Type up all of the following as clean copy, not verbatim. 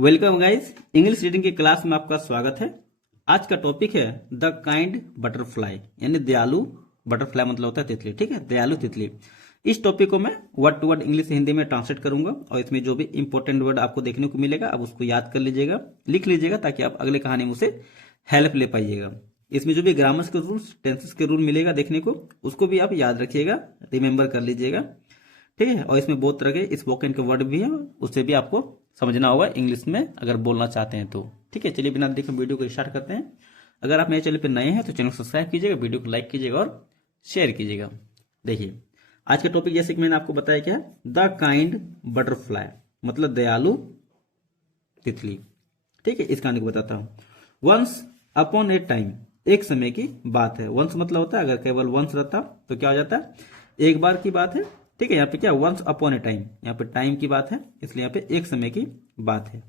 Welcome guys, English reading की class में आपका स्वागत है। आज का टॉपिक है द काइंड बटरफ्लाई, यानी दयालु बटरफ्लाई मतलब होता है तितली। ठीक है, दयालु तितली। इस टॉपिक को मैं वर्ड टू वर्ड इंग्लिश से हिंदी में ट्रांसलेट करूंगा और इसमें जो भी इंपॉर्टेंट वर्ड आपको देखने को मिलेगा आप उसको याद कर लीजिएगा, लिख लीजिएगा, ताकि आप अगले कहानी में उसे हेल्प ले पाइएगा। इसमें जो भी ग्रामर्स के रूल्स, टेंसेस के रूल मिलेगा देखने को, उसको भी आप याद रखिएगा, रिमेंबर कर लीजिएगा। ठीक है, और इसमें बहुत तरह के स्पोकन के वर्ड भी है, उससे भी आपको समझना होगा इंग्लिश में अगर बोलना चाहते हैं तो। ठीक है, चलिए बिना देखे वीडियो को स्टार्ट करते हैं। अगर आप मेरे चैनल पर नए हैं तो चैनल को सब्सक्राइब कीजिएगा, वीडियो को लाइक कीजिएगा और शेयर कीजिएगा। देखिए, आज का टॉपिक जैसे कि मैंने आपको बताया क्या है, द काइंड बटरफ्लाई मतलब दयालु तितली। ठीक है, इस कहानी को बताता हूं। वंस अपॉन ए टाइम, एक समय की बात है। वंस मतलब होता है, अगर केवल वंस रहता तो क्या हो जाता है, एक बार की बात है। ठीक है, यहाँ पे क्या, वंस अपॉन ए टाइम, यहाँ पे टाइम की बात है, इसलिए यहाँ पे एक समय की बात है।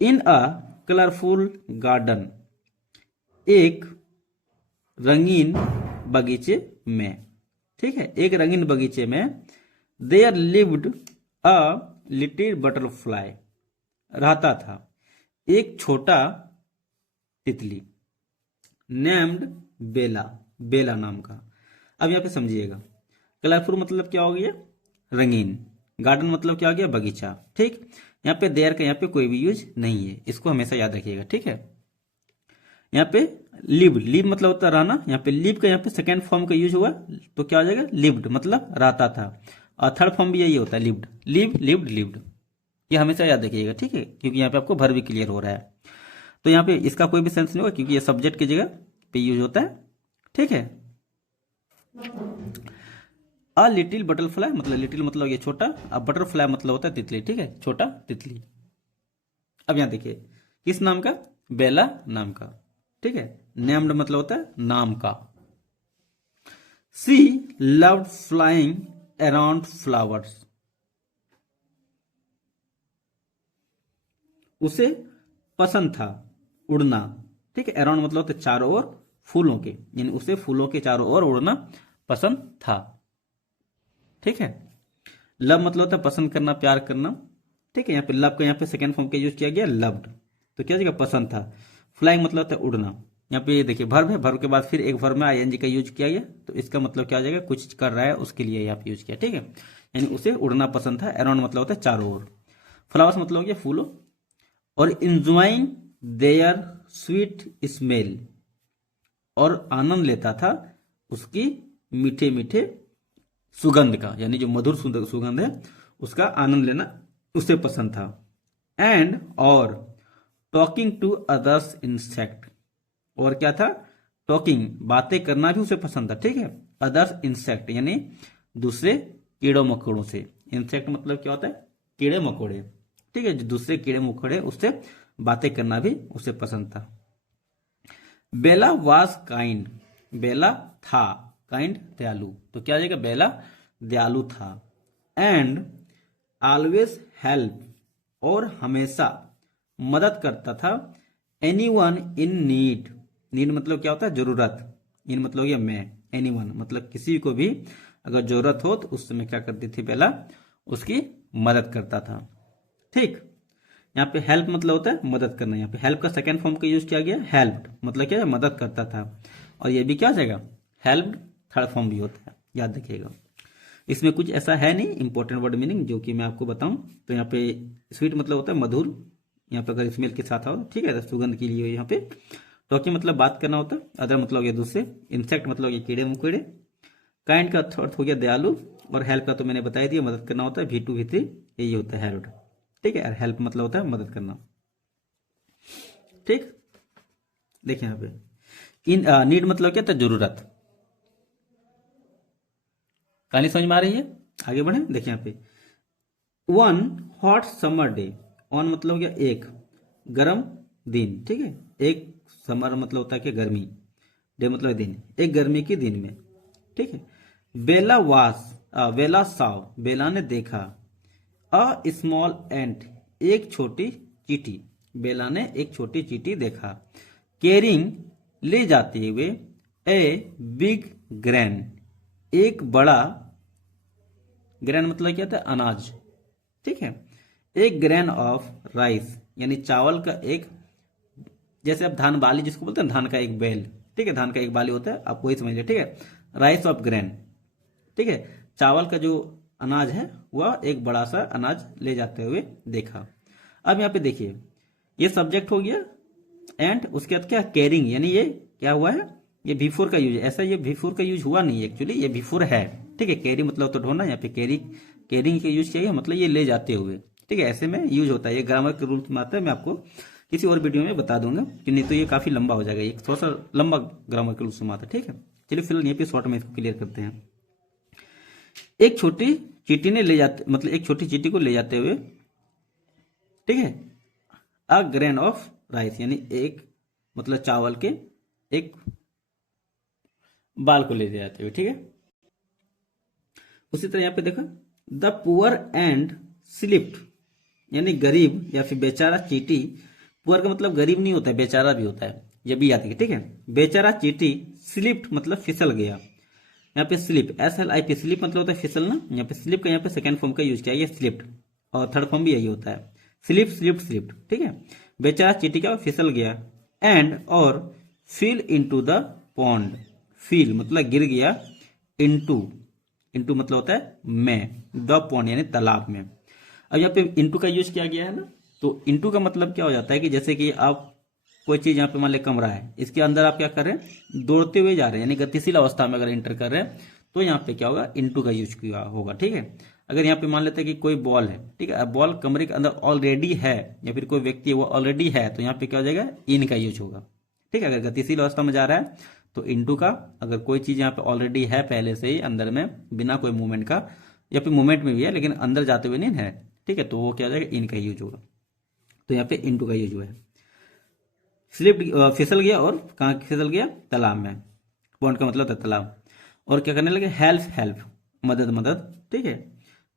इन अ कलरफुल गार्डन, एक रंगीन बगीचे में। ठीक है, एक रंगीन बगीचे में there lived a little butterfly, रहता था एक छोटा तितली, नेम्ड बेला, बेला नाम का। अब यहाँ पे समझिएगा, कलरफुल मतलब क्या हो गया, रंगीन। गार्डन मतलब क्या हो गया, बगीचा। ठीक, यहाँ पे देयर का यहाँ पे कोई भी यूज नहीं है, इसको हमेशा याद रखिएगा। ठीक है, यहाँ पे लिव, लिव मतलब होता है रहना, यहाँ पे लिव का यहाँ पे सेकेंड फॉर्म का यूज हुआ तो क्या हो जाएगा, लिव्ड मतलब रहता था, और थर्ड फॉर्म भी यही होता है, लिव्ड, लिव लिव्ड लिव्ड। ये हमेशा याद रखिएगा। ठीक है, क्योंकि यहाँ पे आपको वर्ब भी क्लियर हो रहा है, तो यहाँ पे इसका कोई भी सेंस नहीं होगा क्योंकि ये सब्जेक्ट की जगह पे यूज होता है। ठीक है, अ लिटिल बटरफ्लाई मतलब लिटिल मतलब ये छोटा, अब बटरफ्लाई मतलब होता है तितली। ठीक है, छोटा तितली। अब यहां देखिए, किस नाम का, बेला नाम का। ठीक है, नेम्ड मतलब होता है नाम का। सी लव्ड फ्लाइंग अराउंड फ्लावर्स, उसे पसंद था उड़ना। ठीक है, अराउंड मतलब होता है चारों ओर, फूलों के, यानी उसे फूलों के चारों ओर उड़ना पसंद था। ठीक है, लव मतलब होता है पसंद करना, प्यार करना। ठीक है, यहाँ पे लव का यहाँ पे सेकंड फॉर्म का यूज किया गया, लव्ड, तो क्या जगह पसंद था। फ्लाइंग मतलब होता है उड़ना। यहाँ पे देखिए वर्ब है, वर्ब के बाद फिर एक वर्ब में आईएनजी का यूज किया गया, तो इसका मतलब क्या हो जाएगा, कुछ कर रहा है उसके लिए यहाँ पे यूज किया। ठीक है, यानी उसे उड़ना पसंद था। अराउंड मतलब होता है चारों ओर। फ्लावर्स मतलब हो गया फूलों, और इंजॉइंग देयर स्वीट स्मेल, और आनंद लेता था उसकी मीठे मीठे सुगंध का, यानी जो मधुर सुगंध है उसका आनंद लेना उसे पसंद था। एंड और टॉकिंग टू अदर्स इंसेक्ट, और क्या था, टॉकिंग बातें करना भी उसे पसंद था। ठीक है, अदर्स इंसेक्ट यानी दूसरे कीड़ों मकोड़ों से। इंसेक्ट मतलब क्या होता है, कीड़े मकोड़े। ठीक है, जो दूसरे कीड़े मकोड़े उससे बातें करना भी उसे पसंद था। बेला वाज काइंड, बेला था, काइंड दयालु, तो क्या आ जाएगा, बेला दयालु था। एंड ऑलवेज हेल्प, और हमेशा मदद करता था, एनीवन इन नीड, नीड मतलब क्या होता है, जरूरत। इन मतलब हो गया मैं, एनीवन मतलब किसी को भी अगर जरूरत हो तो उस समय क्या करती थी बेला, उसकी मदद करता था। ठीक, यहाँ पे हेल्प मतलब होता है मदद करना, यहाँ पे हेल्प का सेकंड फॉर्म का यूज किया गया, हेल्प्ड मतलब क्या है, मदद करता था, और ये भी क्या हो जाएगा, हेल्प्ड थर्ड फॉर्म भी होता है, याद रखिएगा। इसमें कुछ ऐसा है नहीं इंपॉर्टेंट वर्ड मीनिंग जो कि मैं आपको बताऊं, तो यहाँ पे स्वीट मतलब होता है मधुर, यहाँ पे अगर स्मेल के साथ हो, ठीक है, तो सुगंध के लिए यहाँ पे। टॉकिंग मतलब बात करना होता है, अदर मतलब हो गया दूसरे, इंसेक्ट मतलब ये कीड़े मकोड़े, काइंड का अर्थ हो गया दयालु, और हेल्प का तो मैंने बताया दिया, मदद करना होता है, V2 V3 यही होता है हेल्प्ड। ठीक है, हेल्प मतलब होता है मदद करना। ठीक, देखिए यहाँ पे इन नीड मतलब क्या था, जरूरत। कहानी समझ में आ रही है, आगे बढ़े। देखिए यहाँ पे one hot summer day, on मतलब हो गया एक, गर्म दिन। ठीक है, एक समर मतलब होता है कि गर्मी, डे मतलब दिन, एक गर्मी के दिन में। ठीक है, बेला वास, बेला साव, बेला ने देखा, अ स्मॉल एंट, एक छोटी चींटी, बेला ने एक छोटी चींटी देखा, कैरिंग ले जाते हुए, ए बिग ग्रेन, एक बड़ा, ग्रेन मतलब क्या था, अनाज। ठीक है, एक ग्रेन ऑफ राइस यानी चावल का एक, जैसे आप धान बाली जिसको बोलते हैं, धान का एक बैल, ठीक है, धान का एक बाली होता है, आप वही समझ लीजिए, ठीक है। राइस ऑफ ग्रेन, ठीक है, चावल का जो अनाज है वह एक बड़ा सा अनाज ले जाते हुए देखा। अब यहाँ पे देखिए, ये सब्जेक्ट हो गया, एंड उसके बाद क्या, कैरिंग, यानी ये क्या हुआ है, ये बिफोर का यूज है। ऐसा ये बिफोर का यूज हुआ नहीं, एक्चुअली ये बिफोर है, ठीक है। कैरी मतलब तो ढोना, यहाँ पे कैरी, कैरिंग का यूज चाहिए, मतलब ये ले जाते हुए, ठीक है, ऐसे में यूज होता है। ये ग्रामर के रूल्स में आता है, मैं आपको किसी और वीडियो में बता दूंगा, कि नहीं तो ये काफी लंबा हो जाएगा, ये थोड़ा सा लंबा ग्रामर के रूल्स में आता है, ठीक है। चलिए फिलहाल यहाँ पे शॉर्ट में इसको क्लियर करते हैं। एक छोटी चींटी ने ले जाते, मतलब एक छोटी चींटी को ले जाते हुए, ठीक है, अ ग्रेन ऑफ राइस, यानी एक, मतलब चावल के एक बाल को ले जाते हुए, ठीक है। उसी तरह यहाँ पे देखो, द पुअर एंड स्लिप्ड, यानी गरीब या फिर बेचारा चींटी, पुअर का मतलब गरीब नहीं होता है, बेचारा भी होता है, ये भी याद है, ठीक है। बेचारा चींटी स्लिप्ड मतलब फिसल गया। यहाँ पे स्लिप, SLIP, स्लिप मतलब होता है फिसलना, यहाँ पे स्लिप का यहाँ पे सेकंड फॉर्म का यूज किया गया स्लिप्ड, और थर्ड फॉर्म भी यही होता है, स्लिप स्लिप्ड स्लिप्ड, ठीक है। बेचारा चींटी क्या फिसल गया, एंड और feel into the pond, feel मतलब गिर गया, इनटू, इनटू मतलब होता है में, द पॉन्ड यानी तालाब में। अब यहाँ पे इनटू का यूज किया गया है ना, तो इनटू का मतलब क्या हो जाता है कि जैसे कि आप कोई चीज यहाँ पे मान ले कमरा है, इसके अंदर आप क्या कर रहे हैं, दौड़ते हुए जा रहे हैं, यानी गतिशील अवस्था में अगर एंटर कर रहे हैं, तो यहाँ पे क्या होगा, इनटू का यूज किया होगा, ठीक है। अगर यहाँ पे मान लेते हैं कि कोई बॉल है, ठीक है, बॉल कमरे के अंदर ऑलरेडी है, या फिर कोई व्यक्ति है वो ऑलरेडी है, तो यहाँ पे क्या हो जाएगा, इन का यूज होगा, ठीक है। अगर गतिशील अवस्था में जा रहा है तो इनटू का, अगर कोई चीज यहाँ पे ऑलरेडी है पहले से ही अंदर में, बिना कोई मूवमेंट का, या फिर मूवमेंट में भी है लेकिन अंदर जाते हुए नहीं है, ठीक है, तो वो क्या हो जाएगा, इन का यूज होगा। तो यहाँ पे इनटू का यूज हुआ है। स्लिप, फिसल गया, और कहाँ फिसल गया, तालाब में, पॉन्ड का मतलब था तालाब। और क्या करने लगे, हेल्प हेल्प, मदद मदद, ठीक है।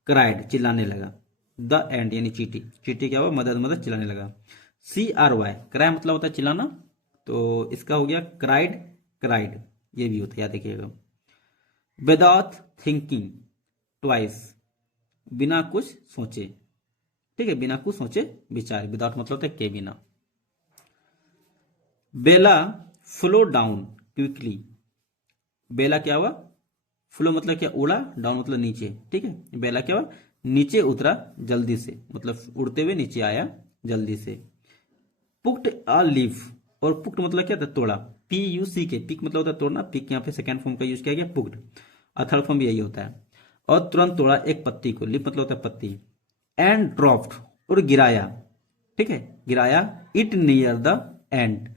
क्राइड चिल्लाने लगा, द एंड यानी चींटी, चींटी क्या हुआ, मदद मदद चिल्लाने लगा। CRY, क्राई मतलब होता है चिल्लाना, तो इसका हो गया क्राइड, क्राइड ये भी होता है, याद रखिएगा। विदाउट थिंकिंग ट्वाइस, बिना कुछ सोचे, ठीक है, बिना कुछ सोचे विचार, विदाउट मतलब होता है के बिना। बेला फ्लो डाउन क्विकली, बेला क्या हुआ, फ्लो मतलब क्या, उड़ा, डाउन मतलब नीचे, ठीक है। बेला क्या हुआ, नीचे उतरा जल्दी से, मतलब उड़ते हुए नीचे आया जल्दी से। पुक्ड अ लीफ, और पुक्ड मतलब क्या था, तोड़ा, PUCK, पिक मतलब होता है तोड़ना, पिक यहाँ पे सेकंड फॉर्म का यूज किया गया, पुक्ड, और थर्ड फॉर्म भी यही होता है। और तुरंत तोड़ा एक पत्ती को, लीफ मतलब होता है पत्ती। एंड ड्रॉप्ड, और गिराया, ठीक है, गिराया, it near the end,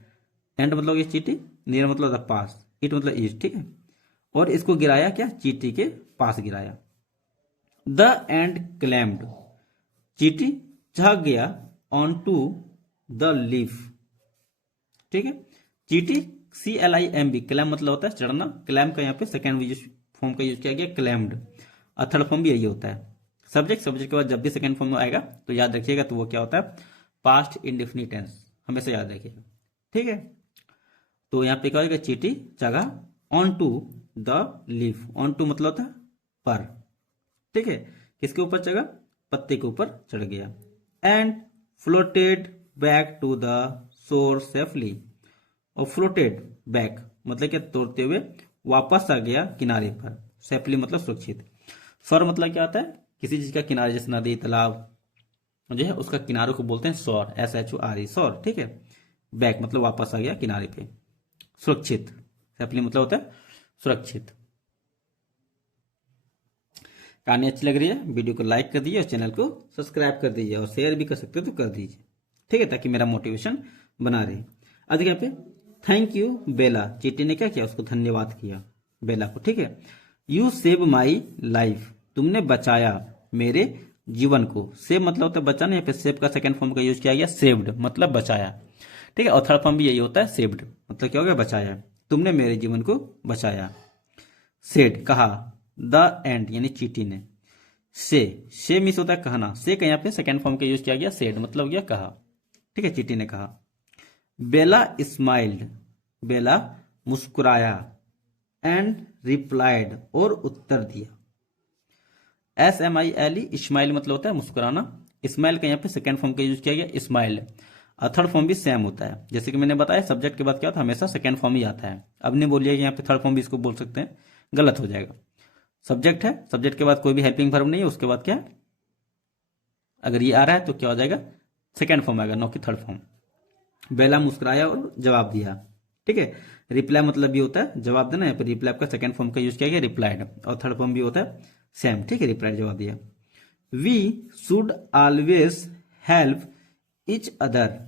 and मतलब ये चींटी, नियर मतलब होता है पास, इट मतलब इज, ठीक है। और इसको गिराया क्या, चींटी के पास गिराया। द एंड क्लैम्ड, चींटी चढ़ गया ऑन टू द लीफ, ठीक है। चींटी CLIMB, क्लैम मतलब होता है चढ़ना, क्लैम का यहाँ पे सेकेंड फॉर्म का यूज किया गया क्लैम्ड, और थर्ड फॉर्म भी यही होता है। सब्जेक्ट, सब्जेक्ट के बाद जब भी सेकेंड फॉर्म में आएगा तो याद रखिएगा, तो वो क्या होता है, पास्ट इंडेफिनिट टेंस, हमेशा याद रखिएगा, ठीक है। तो यहाँ पे क्या होगा, चींटी चढ़ा on to the leaf, on to मतलब होता है पर, ठीक है, किसके ऊपर चढ़ा, पत्ते के ऊपर चढ़ गया। And floated back to the shore safely, और फ्लोटेड बैक मतलब क्या, तोड़ते हुए वापस आ गया किनारे पर, सेफली मतलब सुरक्षित। शोर मतलब क्या आता है, किसी चीज का किनारे, जैसे नदी तालाब जो है उसका किनारों को बोलते हैं शोर, SHORE, शोर, ठीक है। बैक मतलब वापस आ गया किनारे पे, सुरक्षित, सेफली मतलब होता है सुरक्षित। कहानी अच्छी लग रही है, वीडियो को लाइक कर दीजिए और चैनल को सब्सक्राइब कर दीजिए, और शेयर भी कर सकते हो तो कर दीजिए, ठीक है, ताकि मेरा मोटिवेशन बना रहे। अब देखिए यहाँ पे, थैंक यू बेला, चींटी ने क्या किया, उसको धन्यवाद किया बेला को, ठीक है। यू सेव माई लाइफ, तुमने बचाया मेरे जीवन को, सेव मतलब होता है बचाना, यहाँ पे सेव का सेकंड फॉर्म का यूज किया गया सेव्ड मतलब बचाया, ठीक है। और थर्ड फॉर्म भी यही होता है सेव्ड, मतलब क्या हो गया, बचाया, तुमने मेरे जीवन को बचाया। सेड कहा, द एंड यानी चींटी ने। से मिस होता है कहना, से का यहाँ पे सेकंड फॉर्म का यूज किया गया सेड, मतलब हो गया कहा, ठीक है, चींटी ने कहा। बेला स्माइल्ड, बेला मुस्कुराया, एंड रिप्लाइड और उत्तर दिया। SMILE, स्माइल मतलब होता है मुस्कुराना, स्माइल का यहाँ पे सेकेंड फॉर्म का यूज किया गया स्माइल, और थर्ड फॉर्म भी सेम होता है। जैसे कि मैंने बताया सब्जेक्ट के बाद क्या होता है, हमेशा सेकेंड फॉर्म ही आता है। अब नहीं बोलिए कि यहाँ पे थर्ड फॉर्म भी इसको बोल सकते हैं, गलत हो जाएगा। सब्जेक्ट है, सब्जेक्ट के बाद कोई भी हेल्पिंग वर्ब नहीं है, उसके बाद क्या, अगर ये आ रहा है तो क्या हो जाएगा, सेकेंड फॉर्म आएगा, नो कि थर्ड फॉर्म। बेला मुस्कुराया और जवाब दिया, ठीक है। रिप्लाई मतलब भी होता है जवाब देना, यहाँ पे रिप्लाई का सेकेंड फॉर्म का यूज किया गया रिप्लाइड, और थर्ड फॉर्म भी होता है सेम, ठीक है, रिप्लाइड जवाब दिया। We should always help each other,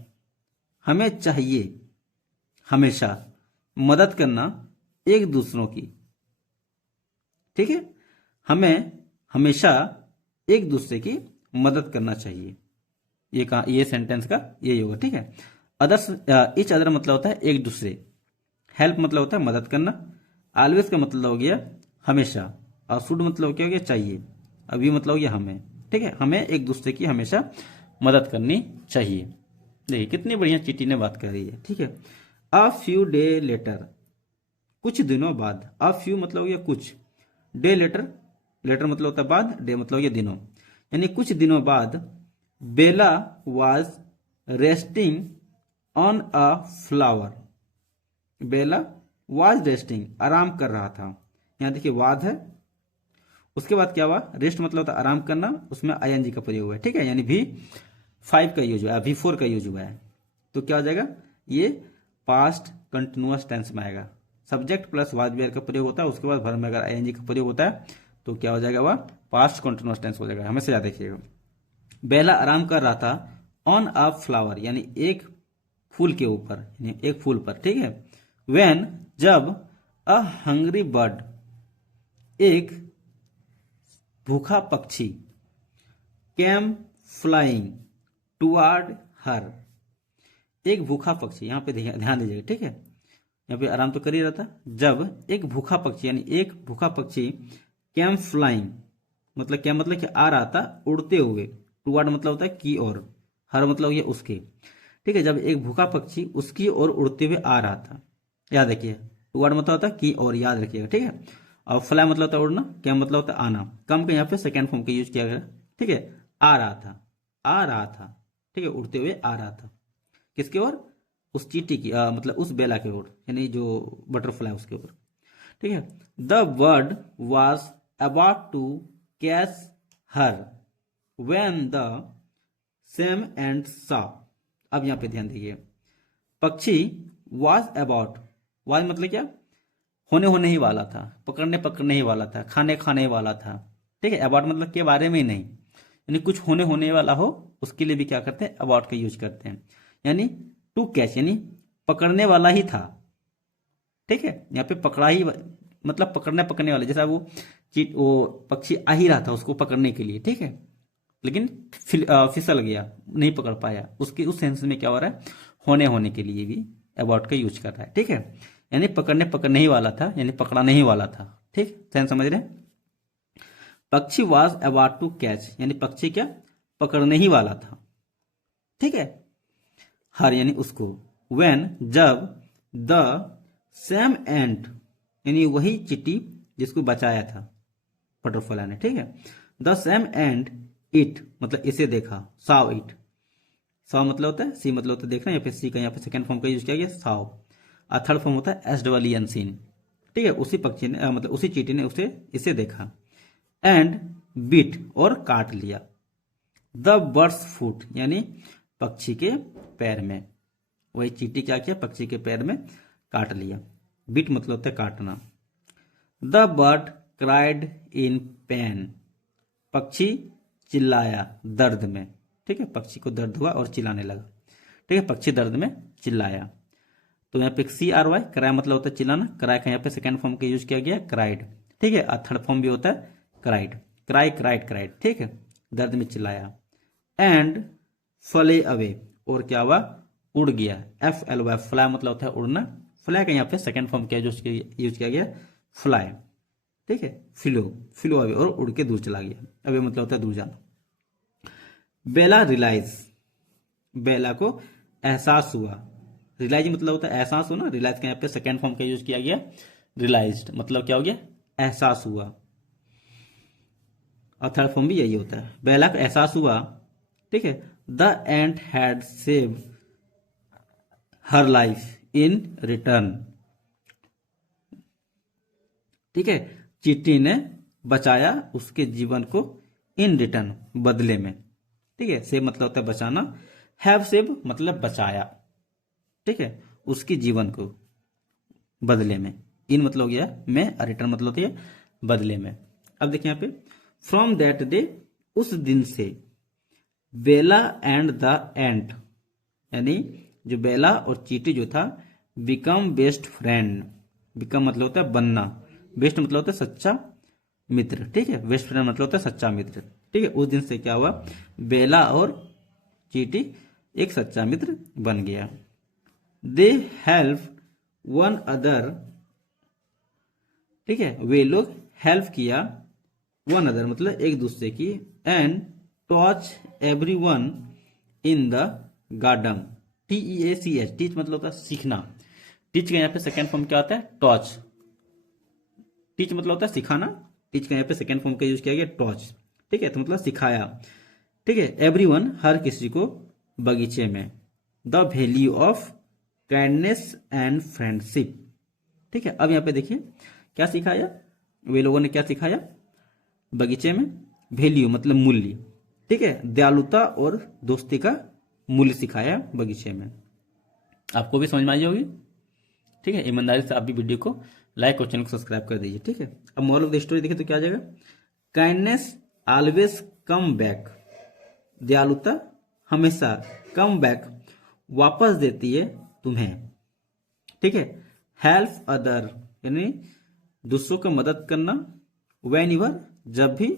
हमें चाहिए हमेशा मदद करना एक दूसरों की, ठीक है, हमें हमेशा एक दूसरे की मदद करना चाहिए। ये कहा, ये सेंटेंस का यही होगा, ठीक है। अदर्स, इच अदर मतलब होता है एक दूसरे, हेल्प मतलब होता है मदद करना, ऑलवेज का मतलब हो गया हमेशा, और शुड मतलब क्या हो गया चाहिए, अभी मतलब हो गया हमें, ठीक है, हमें एक दूसरे की हमेशा मदद करनी चाहिए। देखिए कितनी बढ़िया चीटी ने बात कर रही है, ठीक है। अ फ्यू डे लेटर, कुछ दिनों बाद, अ फ्यू मतलब हो गया कुछ, डे लेटर, लेटर मतलब होता है बाद, डे मतलब हो गया दिनों, यानी कुछ दिनों बाद Bela was resting on a flower, Bela was resting आराम कर रहा था, यहां देखिए वाज है, उसके बाद क्या हुआ, रेस्ट मतलब होता है आराम करना, उसमें आईएनजी का प्रयोग हुआ है, ठीक है, यानी V5 का यूज हुआ है, V4 का यूज हुआ है, तो क्या हो जाएगा, ये पास्ट कंटिन्यूअस टेंस में आएगा। सब्जेक्ट प्लस वाज वेयर का प्रयोग होता है, उसके बाद वर्ब में अगर आईएनजी का प्रयोग होता है तो क्या हो जाएगा, वह पास्ट कंटिन्यूअस टेंस हो जाएगा, हमेशा याद रखिएगा। बेला आराम कर रहा था ऑन अ फ्लावर, यानी एक फूल के ऊपर, यानी एक फूल पर, ठीक है। व्हेन जब, अ हंग्री बर्ड एक भूखा पक्षी, कैम फ्लाइंग टुवर्ड हर, एक भूखा पक्षी, यहां पे ध्यान दीजिएगा, ठीक है, यहाँ पे आराम तो कर ही रहा था, जब एक भूखा पक्षी, यानी एक भूखा पक्षी कैम फ्लाइंग मतलब क्या, मतलब कि आ रहा था उड़ते हुए, टुवर्ड मतलब होता है की ओर, हर मतलब ये उसके, ठीक है, जब एक भूखा पक्षी उसकी ओर उड़ते हुए आ रहा था, याद रखिए, टुवर्ड मतलब होता है की ओर, याद रखिएगा, ठीक है। और फ्लाई मतलब होता है उड़ना, कैम मतलब होता है आना, कम का यहाँ पे सेकेंड फॉर्म का यूज किया गया, ठीक है, आ रहा था, आ रहा था, ठीक है, उड़ते हुए आ रहा था, किसकी ओर, उस चींटी की, मतलब उस बेला की ओर, यानी जो बटरफ्लाई उसके ओर, ठीक है। The bird was about to catch her when the same and saw, अब यहां पे ध्यान दीजिए, पक्षी वॉज अबाउट, वॉज मतलब क्या, होने ही वाला था, पकड़ने ही वाला था, खाने ही वाला था, ठीक है। अबाउट मतलब के बारे में ही नहीं, यानी कुछ होने वाला हो उसके लिए भी क्या करते हैं, अबाउट का यूज करते हैं, यानी टू कैच यानी पकड़ने वाला ही था, ठीक है, यहाँ पे पकड़ा ही मतलब पकड़ने वाले, जैसा वो चीट, वो पक्षी आ ही रहा था उसको पकड़ने के लिए, ठीक है, लेकिन फिसल गया, नहीं पकड़ पाया, उसके उस सेंस में क्या हो रहा है, होने के लिए भी अबाउट का यूज कर रहा है, ठीक है, यानी पकड़ने ही वाला था, यानी पकड़ाने ही वाला था, ठीक, सेंस समझ रहे हैं। पक्षी वाज अबाउट टू कैच, यानी पक्षी क्या, पकड़ने ही वाला था, ठीक है, हर यानी उसको, व्हेन जब, द सेम एंड यानी वही चींटी जिसको बचाया था बटरफ्लाई ने, ठीक है, द सेम एंड इट मतलब इसे देखा, साव इट, साव मतलब होता है, सी मतलब होता है देखना, या फिर सी का यहाँ पे सेकंड फॉर्म का यूज किया गया साव, और थर्ड फॉर्म होता है एसडब्ल्यू अनसीन, ठीक है, उसी पक्षी ने मतलब उसी चींटी ने उसे इसे देखा, एंड बीट और काट लिया, द बर्ड्स फुट यानी पक्षी के पैर में, वही चींटी क्या किया, पक्षी के पैर में काट लिया, बीट मतलब होता है काटना। The bird cried in pen, पक्षी चिल्लाया दर्द में, ठीक है, पक्षी को दर्द हुआ और चिल्लाने लगा, ठीक है, पक्षी दर्द में चिल्लाया, तो यहाँ पे CRY क्राई मतलब होता है चिल्लाना, क्राई का यहाँ पे सेकंड फॉर्म का यूज किया गया क्राइड, ठीक है, और थर्ड फॉर्म भी होता है क्राइड, क्राइड, ठीक है, दर्द में चिल्लाया, एंड फ्ले अवे और क्या हुआ, उड़ गया, FLY फ्लाई मतलब होता है उड़ना, फ्लाई का यहाँ पे सेकंड फॉर्म क्या यूज किया गया फ्लाई, ठीक है, फ्लो अवे और उड़ के दूर चला गया, अवे मतलब होता है दूर जाना। बेला रियलाइज, बेला को एहसास हुआ, रियलाइज मतलब होता है एहसास होना, रियलाइज का यहाँ पे सेकंड फॉर्म का यूज किया गया रियलाइज्ड, मतलब क्या हो गया, एहसास हुआ, और थर्ड फॉर्म भी यही होता है, बेला को एहसास हुआ ठीक है। The ant had save her life in return, ठीक है। चींटी ने बचाया उसके जीवन को इन रिटर्न, बदले में, ठीक है। सेव मतलब होता है बचाना, हैव सेव मतलब बचाया, ठीक है, उसके जीवन को बदले में। इन मतलब हो गया में, रिटर्न मतलब होती है बदले में। अब देखिए यहाँ पे, फ्रॉम दैट डे, उस दिन से, बेला एंड द एंट, यानी जो बेला और चींटी जो था, बिकम बेस्ट फ्रेंड। बिकम मतलब होता है बनना, बेस्ट मतलब होता है सच्चा मित्र, ठीक है। बेस्ट फ्रेंड मतलब होता है सच्चा मित्र, ठीक है। उस दिन से क्या हुआ, बेला और चींटी एक सच्चा मित्र बन गया। दे हेल्प वन अदर, ठीक है, वे लोग हेल्प किया, वन अदर मतलब एक दूसरे की, and टॉच every one in the garden. TEACH, teach मतलब होता है सीखना। टीच का यहाँ पे सेकेंड फॉर्म क्या होता है, टॉच। टीच मतलब होता है सिखाना, टीच का यहाँ पे सेकेंड फॉर्म का यूज किया गया टॉच, ठीक है, तो मतलब सिखाया, ठीक है। एवरीवन हर किसी को, बगीचे में। The value of kindness and friendship, ठीक है। अब यहाँ पे देखिए क्या सिखाया, वे लोगों ने क्या सिखाया बगीचे में, वैल्यू मतलब मूल्य, ठीक है, दयालुता और दोस्ती का मूल्य सिखाया बगीचे में। आपको भी समझ में आई होगी, ठीक है। ईमानदारी से आप भी वीडियो को लाइक और चैनल को सब्सक्राइब कर दीजिए, ठीक है। अब मोरल ऑफ द स्टोरी देखिए तो क्या आ जाएगा, काइंडनेस ऑलवेज कम बैक, दयालुता हमेशा कम बैक वापस देती है तुम्हें, ठीक है। हेल्प अदर यानी दूसरों की मदद करना, व्हेन एवर जब भी,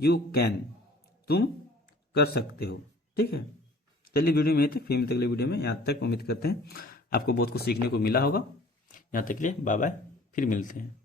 यू कैन तुम कर सकते हो, ठीक है। चलिए वीडियो में थे, फिर मिलते अगले वीडियो में। यहाँ तक उम्मीद करते हैं आपको बहुत कुछ सीखने को मिला होगा। यहाँ तक के लिए बाय बाय, फिर मिलते हैं।